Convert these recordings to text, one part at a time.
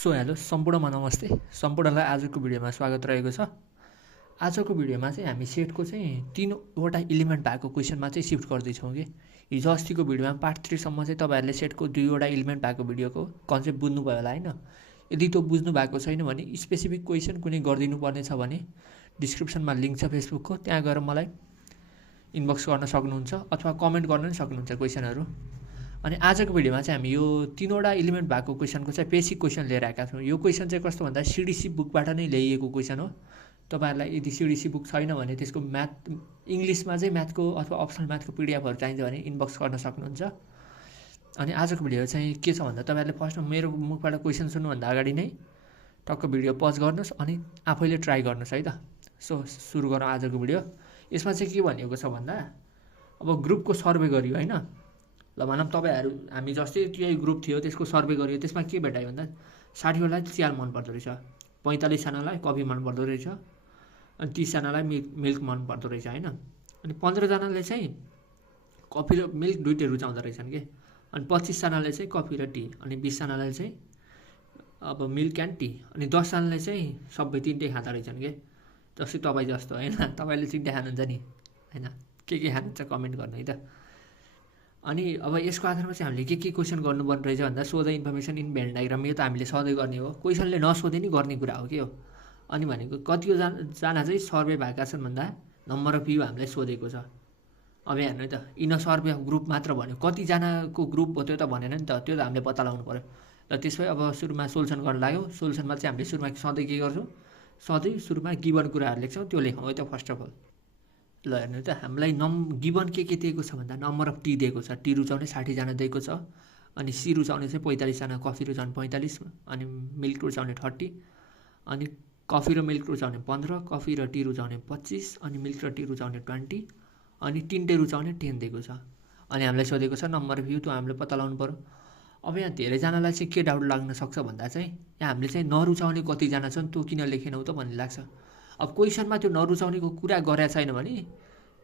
So hello सम्पूर्णमा नमस्ते। सम्पूर्णलाई आजको भिडियोमा स्वागत रहेको छ। आजको भिडियोमा चाहिँ हामी सेटको चाहिँ 3वटा इलिमेन्ट भएको क्वेसनमा चाहिँ सिफ्ट गर्दैछौँ कि हिजो अस्तिको भिडियोमा पार्ट 3 सम्म चाहिँ तपाईँहरूले सेटको 2वटा इलिमेन्ट भएको भिडियोको कन्सेप्ट बुझ्नुभयो होला हैन। यदि त्यो बुझ्नु भएको छैन भने स्पेसिफिक क्वेसन कुनै गरिदिनु पर्नेछ भने डिस्क्रिप्सनमा लिङ्क छ फेसबुकको, त्यहाँ गएर मलाई इनबक्स गर्न सक्नुहुन्छ अथवा कमेन्ट गर्न पनि सक्नुहुन्छ क्वेसनहरू। अनि आजको भिडियोमा चाहिँ हामी यो 3वटा इलिमेन्ट भएको क्वेसनको चाहिँ बेसिक क्वेसन लिएर आएका छौँ। यो क्वेसन चाहिँ कस्तो भन्दा सिडिसी बुकबाट नै ल्याइएको क्वेसन हो। तपाईँहरूलाई यदि सिडिसी बुक छैन भने त्यसको म्याथ इङ्ग्लिसमा चाहिँ म्याथको अथवा अप्सनल म्याथको पिडिएफहरू चाहिन्छ भने इनबक्स गर्न सक्नुहुन्छ। अनि आजको भिडियो चाहिँ के छ भन्दा तपाईँहरूले फर्स्टमा मेरो मुखबाट क्वेसन सुन्नुभन्दा अगाडि नै टक्क भिडियो पज गर्नुहोस् अनि आफैले ट्राई गर्नुहोस् है त। सो सुरु गरौँ आजको भिडियो। यसमा चाहिँ के भनिएको छ भन्दा अब ग्रुपको सर्वे गरियो होइन। ल भनौँ तपाईँहरू हामी जस्तै त्यही ग्रुप थियो, त्यसको सर्वे गरियो। त्यसमा के भेटायो भन्दा 60वटालाई चिया मनपर्दो रहेछ, 45जनालाई कफी मनपर्दो रहेछ, अनि 30जनालाई मिल्क मनपर्दो रहेछ होइन। अनि 15जनाले चाहिँ कफी र मिल्क दुइटै रुचाउँदो रहेछन् कि। अनि 25जनाले चाहिँ कफी र टी, अनि 20जनाले चाहिँ अब मिल्क एन्ड टी, अनि 10जनाले चाहिँ सबै तिनटै खाँदो रहेछन् कि। जस्तै तपाईँ जस्तो होइन, तपाईँले तिनटै खानुहुन्छ नि होइन। के खानुहुन्छ कमेन्ट गर्नु है त। अनि अब यसको आधारमा चाहिँ हामीले के क्वेसन गर्नुपर्ने रहेछ भन्दा सोध इन्फर्मेसन इन भेन डायग्राम। यो त हामीले सधैँ गर्ने हो, क्वेसनले नसोधे नि गर्ने कुरा हो के हो। अनि भनेको कतिजना चाहिँ सर्वे भएका छन् भन्दा नम्बर अफ भ्यू हामीलाई सोधेको छ। अब हेर्नु है त, इन सर्वे अफ ग्रुप मात्र भन्यो, कतिजनाको ग्रुप हो त्यो त भनेन नि त, त्यो त हामीले पत्ता लगाउनु पऱ्यो। र त्यसमै अब सुरुमा सोल्युसन गर्न लाग्यौँ। सोल्युसनमा चाहिँ हामीले सुरुमा सधैँ के गर्छौँ, सधैँ सुरुमा गिभन कुराहरू लेख्छौँ, त्यो लेखौँ है त फर्स्ट अफ अल। ल हेर्नु त, हामीलाई गिभन के दिएको छ भन्दा नम्बर अफ टी दिएको छ। टी रुचाउने 60जना दिएको छ, अनि सी रुचाउने चाहिँ 45जना, कफी रुचाउने 45, अनि मिल्क रुचाउने 30, अनि कफी र मिल्क रुचाउने 15, कफी र टी रुचाउने 25, अनि मिल्क र टी रुचाउने 20, अनि तिनटै रुचाउने 10 दिएको छ। अनि हामीलाई सोधेको छ नम्बर अफ भ्यू, त्यो हामीले पत्ता लगाउनु पऱ्यो। अब यहाँ धेरैजनालाई चाहिँ के डाउट लाग्न सक्छ भन्दा चाहिँ यहाँ हामीले चाहिँ नरुचाउने कतिजना छन् त्यो किन लेखेनौ त भन्ने लाग्छ। अब क्वेसनमा त्यो नरुचाउनेको कुरा गरेको छैन भने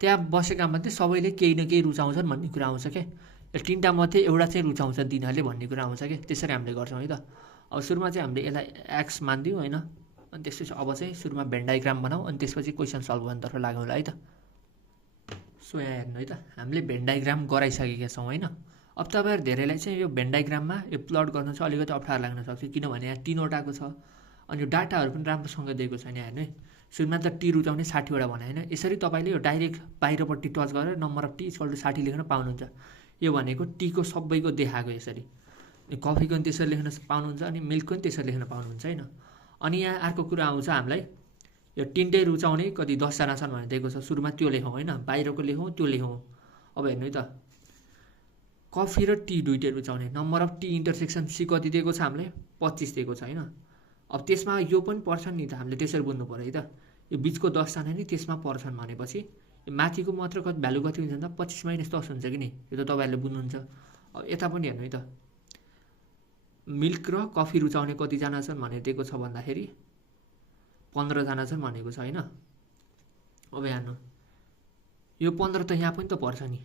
त्यहाँ बसेका मध्ये सबैले केही न केही रुचाउँछन् भन्ने कुरा आउँछ क्या। 3टा मध्ये एउटा चाहिँ रुचाउँछन् तिनीहरूले भन्ने कुरा आउँछ क्या। त्यसरी हामीले गर्छौँ है त। अब सुरुमा चाहिँ हामीले यसलाई एक्स मानिदिउँ होइन। अनि त्यसपछि अब चाहिँ सुरुमा भेन डायग्राम बनाऊ, अनि त्यसपछि क्वेसन सल्भ गर्नतर्फ लागौँ है त। सो यहाँ हेर्नु है त, हामीले भेन डायग्राम गराइसकेका छौँ होइन। अब तपाईँहरू धेरैलाई चाहिँ यो भेन डायग्राममा यो प्लट गर्न चाहिँ अलिकति अप्ठ्यारो लाग्न सक्छ, किनभने यहाँ 3वटाको छ, अनि यो डाटाहरू पनि राम्रोसँग दिएको छैन। हेर्नु है, सुरुमा त टी रुचाउने 60वटा भने होइन। यसरी तपाईँले यो डाइरेक्ट बाहिरपट्टि टच गरेर number of T equal to 60 लेख्न पाउनुहुन्छ। यो भनेको टीको सबैको देखाएको यसरी। कफीको पनि त्यसरी लेख्न पाउनुहुन्छ, अनि मिल्कको पनि त्यसरी लेख्न पाउनुहुन्छ होइन। अनि यहाँ अर्को कुरा आउँछ हामीलाई, यो तिनटै रुचाउने कति 10जना छन् भनेर दिएको छ। सुरुमा त्यो लेखौँ होइन, बाहिरको लेखौँ त्यो लेखौँ। अब हेर्नु है त, कफी र टी दुइटै रुचाउने, number of T intersection C कति दिएको छ हामीलाई 25 दिएको छ होइन। अब त्यसमा यो पनि पर्छन् नि त, हामीले त्यसरी बुझ्नु पऱ्यो है त। यो बिचको 10जना नि त्यसमा पर्छन् भनेपछि यो माथिको मात्र कति भ्यालु कति हुन्छ भन्दा 25 - 10 हुन्छ कि नि। यो त तपाईँहरूले बुझ्नुहुन्छ। अब यता पनि हेर्नु है त, मिल्क र कफी रुचाउने कतिजना छन् भनेर दिएको छ भन्दाखेरि 15जना छन् भनेको छ होइन। अब हेर्नु, यो 15 त यहाँ पनि त पर्छ नि।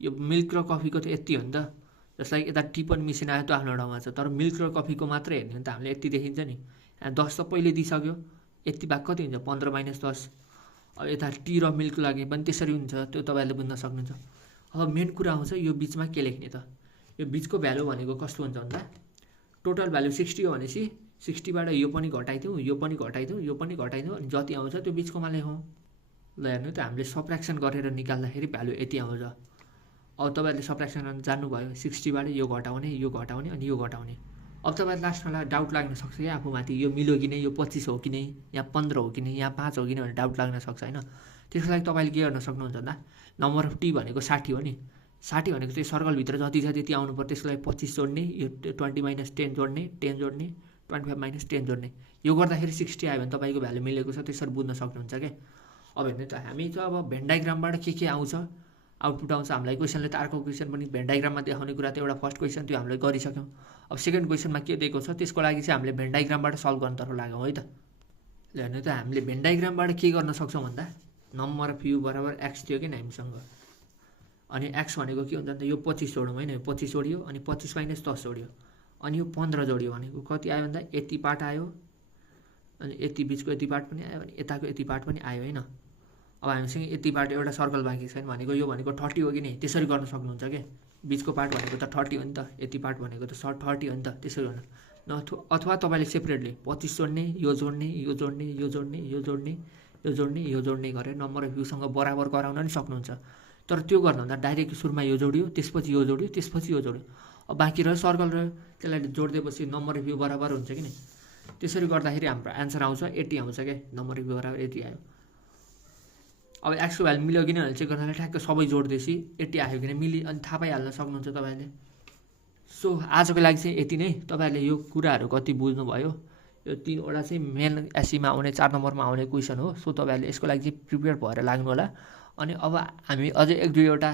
यो मिल्क र कफीको त यति हो नि त, जसलाई यता टी पनि मिसिन आयो त्यो आफ्नो ठाउँमा छ। तर मिल्क र कफीको मात्रै हेर्ने हो नि त हामीले, यति देखिन्छ नि। यहाँ 10 त पहिले दिइसक्यो, यति भाग कति हुन्छ 15 - 10। अब यता टी र मिल्क लागि पनि त्यसरी हुन्छ, त्यो तपाईँहरूले बुझ्न सक्नुहुन्छ। अब मेन कुरा आउँछ यो बिचमा के लेख्ने त। यो बिचको भ्यालु भनेको कस्तो हुन्छ भन्दा टोटल भ्यालु 60 हो भनेपछि 60बाट यो पनि घटाइदिउँ, यो पनि घटाइदिउँ, यो पनि घटाइदिउँ, अनि जति आउँछ त्यो बिचकोमा लेखौँ। ल हेर्नु त, हामीले सब्ट्र्याक्सन गरेर निकाल्दाखेरि भ्यालु यति आउँछ। अब तपाईँहरूले सब्ट्र्याक्सन गर्न जान्नुभयो, 60बाट यो घटाउने, यो घटाउने, अनि यो घटाउने। अब तपाईँलाई लास्टमा डाउट लाग्न सक्छ क्या आफूमाथि, यो मिल्यो कि नै, यो 25 हो कि नै, यहाँ 15 हो कि नै, यहाँ 5 हो कि नै भनेर डाउट लाग्न सक्छ होइन। त्यसको लागि तपाईँले के गर्न सक्नुहुन्छ भन्दा नम्बर अफ टी भनेको 60 हो नि। 60 भनेको चाहिँ सर्कलभित्र जति छ त्यति आउनु पर्यो। त्यसको लागि 25 जोड्ने, यो 20 - 10 जोड्ने, 10 जोड्ने, 25 - 10 जोड्ने। यो गर्दाखेरि 60 आयो भने तपाईँको भ्यालु मिलेको छ, त्यसरी बुझ्न सक्नुहुन्छ क्या। अब हेर्नु त, हामी चाहिँ अब भेन डायग्रामबाट के आउँछ आउटपुट आउँछ हामीलाई। क्वेसनले त अर्को क्वेसन पनि भेन डायग्राममा देखाउने कुरा त एउटा फर्स्ट क्वेसन त्यो हामीले गरिसक्यौँ। अब सेकेन्ड क्वेसनमा के दिएको छ त्यसको लागि चाहिँ हामीले भेन डायग्रामबाट सल्भ गर्नतर्फ लाग्यौँ है त। हेर्नु त, हामीले भेन डायग्रामबाट के गर्न सक्छौँ भन्दा नम्बर अफ भ्यू बराबर एक्स थियो कि हामीसँग, अनि एक्स भनेको के हुन्छ भन्दा यो 25 जोडौँ होइन, यो 25 जोडियो, अनि 25 - 10 जोडियो। अनि यो 15 जोडियो भनेको कति आयो भन्दा यति पार्ट आयो, अनि यति बिचको यति पार्ट पनि आयो, अनि यताको यति पार्ट पनि आयो होइन। अब हामीसँग यति पार्ट एउटा सर्कल बाँकी छैन भनेको यो भनेको 30 हो कि नि, त्यसरी गर्न सक्नुहुन्छ क्या। बिचको पार्ट भनेको त 30 हो नि त, यति पार्ट भनेको त 30 हो नि त, त्यसरी गर्नु न। अथवा तपाईँले सेपरेटली 25 जोड्ने, यो जोड्ने, यो जोड्ने, यो जोड्ने, यो जोड्ने, यो जोड्ने, यो जोड्ने गरेर नम्बर अफ भ्यूसँग बराबर गराउन पनि सक्नुहुन्छ। तर त्यो गर्नुभन्दा डाइरेक्ट सुरुमा यो जोड्यो, त्यसपछि यो जोड्यो, त्यसपछि यो जोड्यो, अब बाँकी रह्यो सर्कल रह्यो, त्यसलाई जोडिदिएपछि नम्बर अफ भ्यू बराबर हुन्छ कि नि। त्यसरी गर्दाखेरि हाम्रो आन्सर आउँछ 80 आउँछ क्या, नम्बर अफ भ्यू बराबर 80 आयो। अब एक्सको भ्यालु मिल्यो कि नै चेक गर्नाले ठ्याक्क सबै जोड्दैछ 80 आयो कि मिली, अनि थाहा पाइहाल्न सक्नुहुन्छ तपाईँले। सो आजको लागि चाहिँ यति नै। तपाईँहरूले यो कुराहरू कति बुझ्नुभयो, यो 3वटा चाहिँ मेन एसीमा आउने 4 नम्बरमा आउने क्वेसन हो। सो तपाईँहरूले यसको लागि चाहिँ प्रिपेयर भएर लाग्नु होला। अनि अब हामी अझै 1-2वटा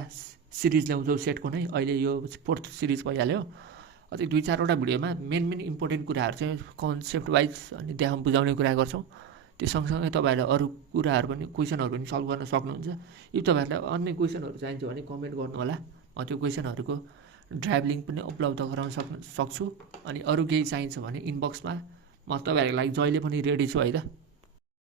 सिरिज ल्याउँछौँ सेटको नै, अहिले यो 4th सिरिज भइहाल्यो। अझै 2-4वटा भिडियोमा मेन इम्पोर्टेन्ट कुराहरू चाहिँ कन्सेप्ट वाइज अनि त्यहाँ बुझाउने कुरा गर्छौँ। त्यो सँगसँगै तपाईँहरूले अरू कुराहरू पनि क्वेसनहरू पनि सल्भ गर्न सक्नुहुन्छ। यदि तपाईँहरूलाई अन्य क्वेसनहरू चाहिन्छ भने कमेन्ट गर्नु होला, म त्यो क्वेसनहरूको ड्राइभ लिङ्क पनि उपलब्ध गराउन सक्छु। अनि अरू केही चाहिन्छ भने इनबक्समा, म तपाईँहरूको लागि जहिले पनि रेडी छु है त।